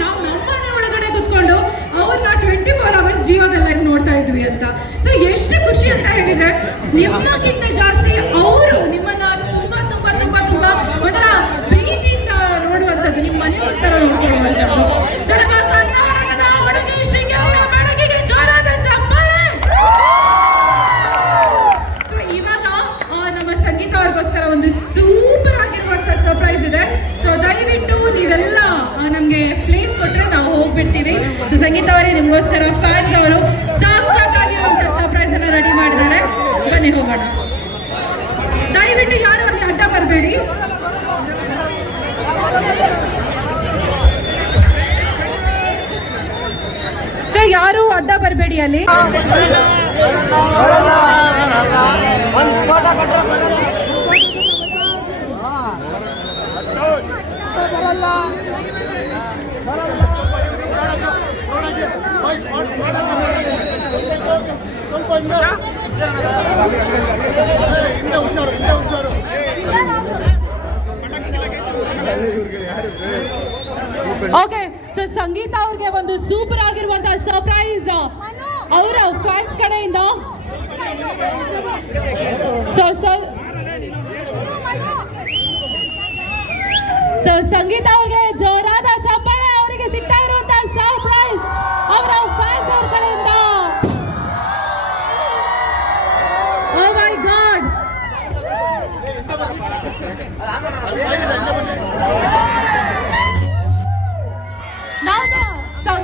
ನಾವು ನಮ್ಮ ಮನೆ ಒಳಗಡೆ ಕುತ್ಕೊಂಡು ಅವ್ರನ್ನ ಟ್ವೆಂಟಿ ಫೋರ್ ಅವರ್ಸ್ ಜಿಯೋದಲ್ಲಿ ನೋಡ್ತಾ ಇದ್ವಿ ಅಂತ. ಸೊ ಎಷ್ಟು ಖುಷಿ ಅಂತ ಹೇಳಿದ್ರೆ, ನಿಮ್ಮಕ್ಕಿಂತ ಜಾಸ್ತಿ ಅವರು ನಿಮ್ಮನ್ನ ತುಂಬಾ ತುಂಬಾ ತುಂಬಾ ತುಂಬಾ ಒಂಥರ ಪ್ರೀತಿಯಿಂದ ನೋಡುವಂಥದ್ದು, ನಿಮ್ಮ ಮನೆ ಒಳಗಡೆ ನೋಡ್ಕೊಳ್ಳುವಂಥದ್ದು ಬರಬೇಡಿ ಅಲ್ಲಿ. ಓಕೆ ಸೊ ಸಂಗೀತ ಅವ್ರಿಗೆ ಒಂದು ಸೂಪರ್ ಆಗಿರುವಂತಹ ಸರ್ಪ್ರೈಸ್ ಅವರ ಫ್ಯಾನ್ಸ್ ಕಡೆಯಿಂದ. ಸೊ ಸೊ ಸಂಗೀತ ಅವ್ರಿಗೆ ಜೋರಾದ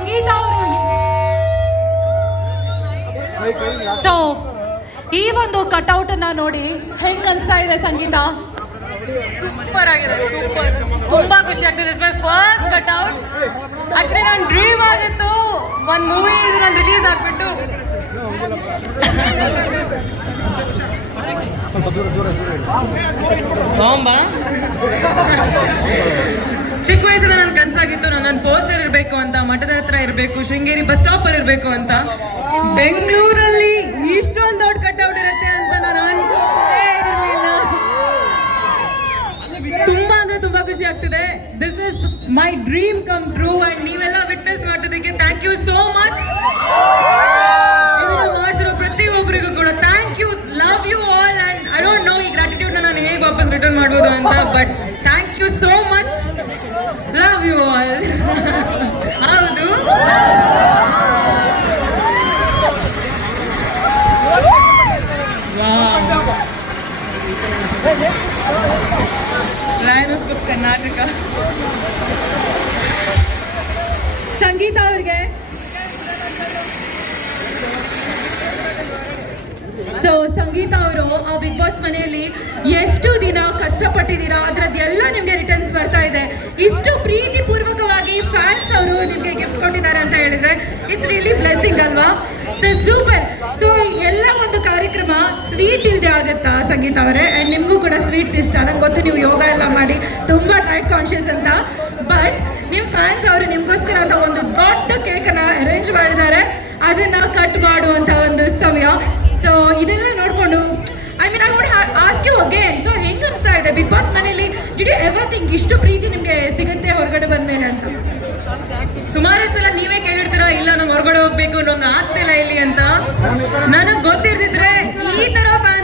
ಸಂಗೀತ ಅವರು ಸೊ ಈ ಒಂದು ಕಟ್ಔಟ್ ಅನ್ನ ನೋಡಿ ಹೆಂಗ್ ಅನ್ಸ್ತಾ ಇದೆ ಸಂಗೀತ? ಸೂಪರ್ ಆಗಿದೆ ಸೂಪರ್ ತುಂಬಾ ಖುಷಿ ಆಗ್ತಿದೆ. It's my first cut out actually ನಾನು ಡ್ರೀಮ್ ಆಗಿತ್ತು. ಒಂದು ಮೂವಿ ಇದು ನಾನು ರಿಲೀಸ್ ಆಗ್ಬಿಟ್ಟು ಬಾಂಬಾ? ಇರಬೇಕು ಅಂತ, ಮಠದ ಹತ್ರ ಇರಬೇಕು, ಶೃಂಗೇರಿ ಬಸ್ ಸ್ಟಾಪ್ ಅಲ್ಲಿ ಇರಬೇಕು ಅಂತ. ಬೆಂಗಳೂರಲ್ಲಿ ಇಷ್ಟೊಂದು ದೊಡ್ಡ ಕಟ್ಔಟ್ ಇರುತ್ತೆ ಅಂತ ನಾನು ಅನ್ಕೊಂಡೇ ಇರಲಿಲ್ಲ. ತುಂಬಾ ಅಂದ್ರೆ ತುಂಬಾ ಖುಷಿ ಆಗ್ತಿದೆ. This is my dream come true and ನೀವೆಲ್ಲ ವಿಟ್ನೆಸ್ ಮಾಡೋದಕ್ಕೆ ಥ್ಯಾಂಕ್ ಯು ಸೋ ಮಚ್ ಮಾಡಿಸಿರೋ ಪ್ರತಿಯೊಬ್ಬರಿಗೂ ಕೂಡ thank you love you all and I don't know ಈ ಗ್ರಾಟಿಟ್ಯೂಡ್ ನಾನು ಹೇಗೆ ವಾಪಸ್ ರಿಟರ್ನ್ ಮಾಡ್ಬೋದು ಅಂತ but thank you so much love you all ಹೌದು ಲಯನಸ್ಕೋಪ್ ಕರ್ನಾಟಕ ಸಂಗೀತ ಅವ್ರಿಗೆ ಸೊ ಸಂಗೀತ ಅವರು ಆ ಬಿಗ್ ಬಾಸ್ ಮನೆಯಲ್ಲಿ ಎಷ್ಟು ದಿನ ಕಷ್ಟಪಟ್ಟಿದ್ದೀರಾ? ಅದರದ್ದೆಲ್ಲ ನಿಮಗೆ ರಿಟರ್ನ್ಸ್ ಬರ್ತಾ ಇದೆ. ಇಷ್ಟು ಪ್ರೀತಿ ಪೂರ್ವಕವಾಗಿ ಫ್ಯಾನ್ಸ್ ಅವರು ನಿಮಗೆ ಗಿಫ್ಟ್ ಕೊಟ್ಟಿದ್ದಾರೆ ಅಂತ ಹೇಳಿದ್ರೆ ಇಟ್ಸ್ ರಿಯಲಿ ಬ್ಲೆಸ್ಸಿಂಗ್ ಅಲ್ವಾ? ಸೊ ಸೂಪರ್ ಸೊ ಎಲ್ಲ ಒಂದು ಕಾರ್ಯಕ್ರಮ ಸ್ವೀಟ್ ಇಲ್ಲದೆ ಆಗುತ್ತಾ ಸಂಗೀತ ಅವರೇ? ಆ್ಯಂಡ್ ನಿಮಗೂ ಕೂಡ ಸ್ವೀಟ್ಸ್ ಇಷ್ಟ. ನಂಗೆ ಗೊತ್ತು ನೀವು ಯೋಗ ಎಲ್ಲ ಮಾಡಿ ತುಂಬ ಡಯಟ್ ಕಾನ್ಷಿಯಸ್ ಅಂತ. ಬಟ್ ನಿಮ್ಮ ಫ್ಯಾನ್ಸ್ ಅವರು ನಿಮಗೋಸ್ಕರ ಅಂತ ಒಂದು ದೊಡ್ಡ ಕೇಕನ್ನು ಅರೇಂಜ್ ಮಾಡಿದ್ದಾರೆ. ಅದನ್ನು ಕಟ್ ಮಾಡುವಂಥ ಒಂದು ಸಮಯ. ಸೊ ಇದೆಲ್ಲ ನೋಡಿಕೊಂಡು I mean I would ask you again so ಹೆಂಗೆ ಅನಿಸ್ತಾ ಇದೆ ಬಿಗ್ ಬಾಸ್ ಮನೇಲಿ ಡಿಡ್ ಯು ಎವರ್ ಥಿಂಕ್ ಇಷ್ಟು ಪ್ರೀತಿ ನಿಮಗೆ ಸಿಗುತ್ತೆ ಹೊರಗಡೆ ಬಂದ ಮೇಲೆ ಅಂತ? ಸುಮಾರು ಸಲ ನೀವೇ ಕೇಳಿರ್ತೀರಾ, ಇಲ್ಲ ನಾವು ಹೊರಗಡೆ ಹೋಗ್ಬೇಕು ನಂಗೆ ಆಗ್ತಿಲ್ಲ ಇಲ್ಲಿ ಅಂತ? ನನಗೆ ಗೊತ್ತಿರ್ತಿದ್ರೆ ಈ ಫ್ಯಾನ್ಸ್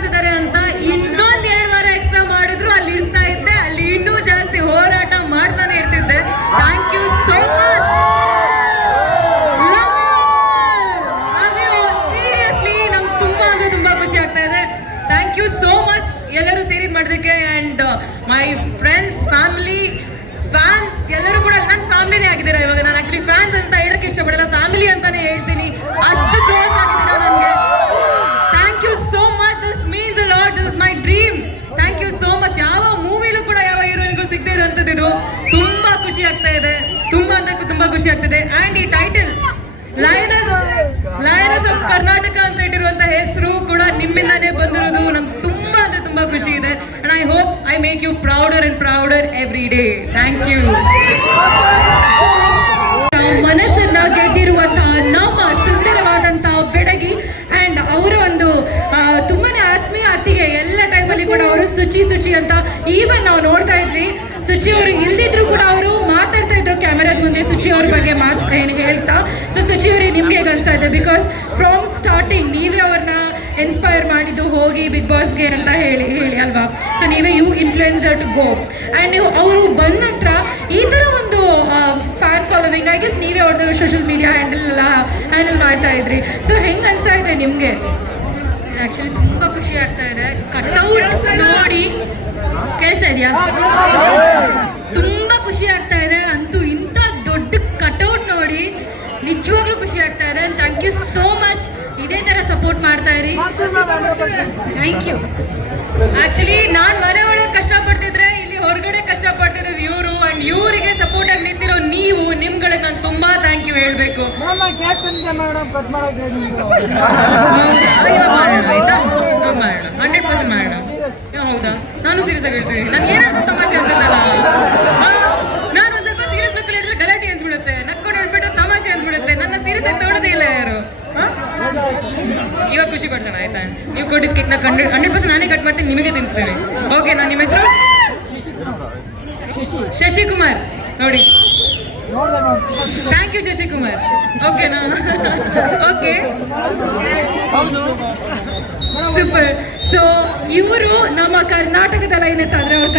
ಆಗ್ತಾ ಇದೆ. ತುಂಬಾ ಅಂದ್ರೆ ತುಂಬಾ ಖುಷಿ ಆಗ್ತಿದೆ. ಅಂಡ್ ಈ title lioness lioness of Karnataka ಅಂತ ಇಟ್ಟಿರುವಂತ ಹೆಸರು ಕೂಡ ನಿಮ್ಮಿಂದಾನೇ ಬಂದಿರೋದು. ನಮ್ಗೆ ತುಂಬಾ ಅಂದ್ರೆ ತುಂಬಾ ಖುಷಿ ಇದೆ. And I hope I make you prouder and prouder every day thank you ಮನಸ್ಸನ್ನ ಗೆದ್ದಿರುವಂತಹ ನಮ್ಮ ಸುಂದರವಾದಂತಹ ಬೆಡಗಿ ಅಂಡ್ ಅವರ ಒಂದು ತುಂಬಾನೇ ಆತ್ಮೀಯ ಅತ್ತಿಗೆ ಎಲ್ಲ ಟೈಮಲ್ಲಿ ಕೂಡ ಅವರು ಶುಚಿ ಶುಚಿ ಅಂತ ಈವನ್ ನಾವು ನೋಡ್ತಾ ಇದ್ವಿ. ಸುಚಿ ಅವರು ಇಲ್ಲದಿದ್ರು ಕೂಡ ಅವರು ಮಾತಾಡ್ತಾ ಇದ್ರು ಕ್ಯಾಮೆರಾದ ಮುಂದೆ ಸುಚಿ ಅವ್ರ ಬಗ್ಗೆ ಮಾತು ಏನು ಹೇಳ್ತಾ. ಸೊ ಸುಚಿ ಅವರೇ, ನಿಮ್ಗೆ ಅನ್ಸ್ತಾ ಇದೆ? ಬಿಕಾಸ್ ಫ್ರಮ್ ಸ್ಟಾರ್ಟಿಂಗ್ ನೀವೇ ಅವ್ರನ್ನ ಇನ್ಸ್ಪೈರ್ ಮಾಡಿದ್ದು ಹೋಗಿ ಬಿಗ್ ಬಾಸ್ಗೆ ಅಂತ ಹೇಳಿ ಹೇಳಿ ಅಲ್ವಾ? ಸೊ ನೀವೇ you influenced to go and ನೀವು ಅವರು ಬಂದ ನಂತರ ಈ ಥರ ಒಂದು ಫ್ಯಾನ್ ಫಾಲೋವಿಂಗ್ ಐ ಗೆಸ್ ನೀವೇ ಅವ್ರದ್ದು ಸೋಷಿಯಲ್ ಮೀಡಿಯಾ ಹ್ಯಾಂಡಲ್ ಎಲ್ಲ ಹ್ಯಾಂಡಲ್ ಮಾಡ್ತಾ ಇದ್ರಿ. ಸೊ ಹೆಂಗೆ ಅನಿಸ್ತಾ ಇದೆ ನಿಮಗೆ? ಆ್ಯಕ್ಚುಲಿ ತುಂಬ ಖುಷಿ ಆಗ್ತಾ ಇದೆ. ಕಟ್ಔಟ್ ನೋಡಿ. ಕೇಳ್ತಾ ಇದೆಯಾ ತುಂಬ ಖುಷಿ ಆಗ್ತಾ ಇದೆ. ಅಂತೂ ಇಂಥ ದೊಡ್ಡ ಕಟ್ಔಟ್ ನೋಡಿ ನಿಜವಾಗ್ಲೂ ಖುಷಿ ಆಗ್ತಾ ಇದೆ. ಥ್ಯಾಂಕ್ ಯು ಸೋ ಮಚ್ ಇದೇ ತರ ಸಪೋರ್ಟ್ ಮಾಡ್ತಾ ಇರಿ. ಥ್ಯಾಂಕ್ ಯು ಆಕ್ಚುಲಿ ನಾನ್ ಮನೆ ಒಳಗೆ ಕಷ್ಟಪಡ್ತಿದ್ರೆ ಇಲ್ಲಿ ಹೊರಗಡೆ ಕಷ್ಟಪಡ್ತಿರೋದು ಇವರು. ಅಂಡ್ ಇವರಿಗೆ ಸಪೋರ್ಟ್ ಆಗಿ ನಿಂತಿರೋ ನೀವು ನಿಮ್ಗಳಿಗೆ ನಾನು ತುಂಬಾ ಥ್ಯಾಂಕ್ ಯು ಹೇಳ್ಬೇಕು. ಮಾಡೋಣ ಹಂಡ್ರೆಡ್ ಪರ್ಸೆಂಟ್ ಮಾಡೋಣ. ಹೌದಾ? ನಾನು ಸೀರಿಯಸ್ ಆಗಿ ಹೇಳ್ತೀನಿ. ನನ್ಗೆ ಏನಾದ್ರು ತಮಾಷೆ ಅನ್ಸುತ್ತಲ್ಲ? ನಾನು ಒಂದ್ ಸ್ವಲ್ಪ ಸೀರಿಯಸ್ ಲುಕ್ ಹೇಳಿದ್ರೆ ಗಲಾಟೆ ಅನ್ಸ್ಬಿಡುತ್ತೆ. ನಕ್ಕೊಂಡು ಹೇಳ್ಬಿಟ್ಟು ತಮಾಷೆ ಅನ್ಸ್ಬಿಡುತ್ತೆ. ನನ್ನ ಸೀರಿಯಸ್ ಆಗಿ ತೊಡೋದೇ ಇಲ್ಲ ಯಾರು? ಇವಾಗ ಖುಷಿ ಪಡ್ಸೋಣ, ಆಯ್ತಾ? ನೀವು ಕೊಟ್ಟಿದ್ದ ಕೇಕ್ ನಾ ಹಂಡ್ರೆಡ್ ಹಂಡ್ರೆಡ್ ಪರ್ಸೆಂಟ್ ನಾನೇ ಕಟ್ ಮಾಡ್ತೀನಿ, ನಿಮಗೆ ತಿನ್ನಿಸ್ತೇನೆ. ಓಕೆ ನಾನು ನಿಮ್ಮ ಹೆಸರು? ಶಶಿಕುಮಾರ್. ನೋಡಿ. Thank you Shashikumar. ಓಕೆನಾ ಓಕೆ ಸೂಪರ್ ಸೊ ಇವರು ನಮ್ಮ ಕರ್ನಾಟಕದ ಲೈನಸ್ ಸಾಧನೆ ಅವ್ರ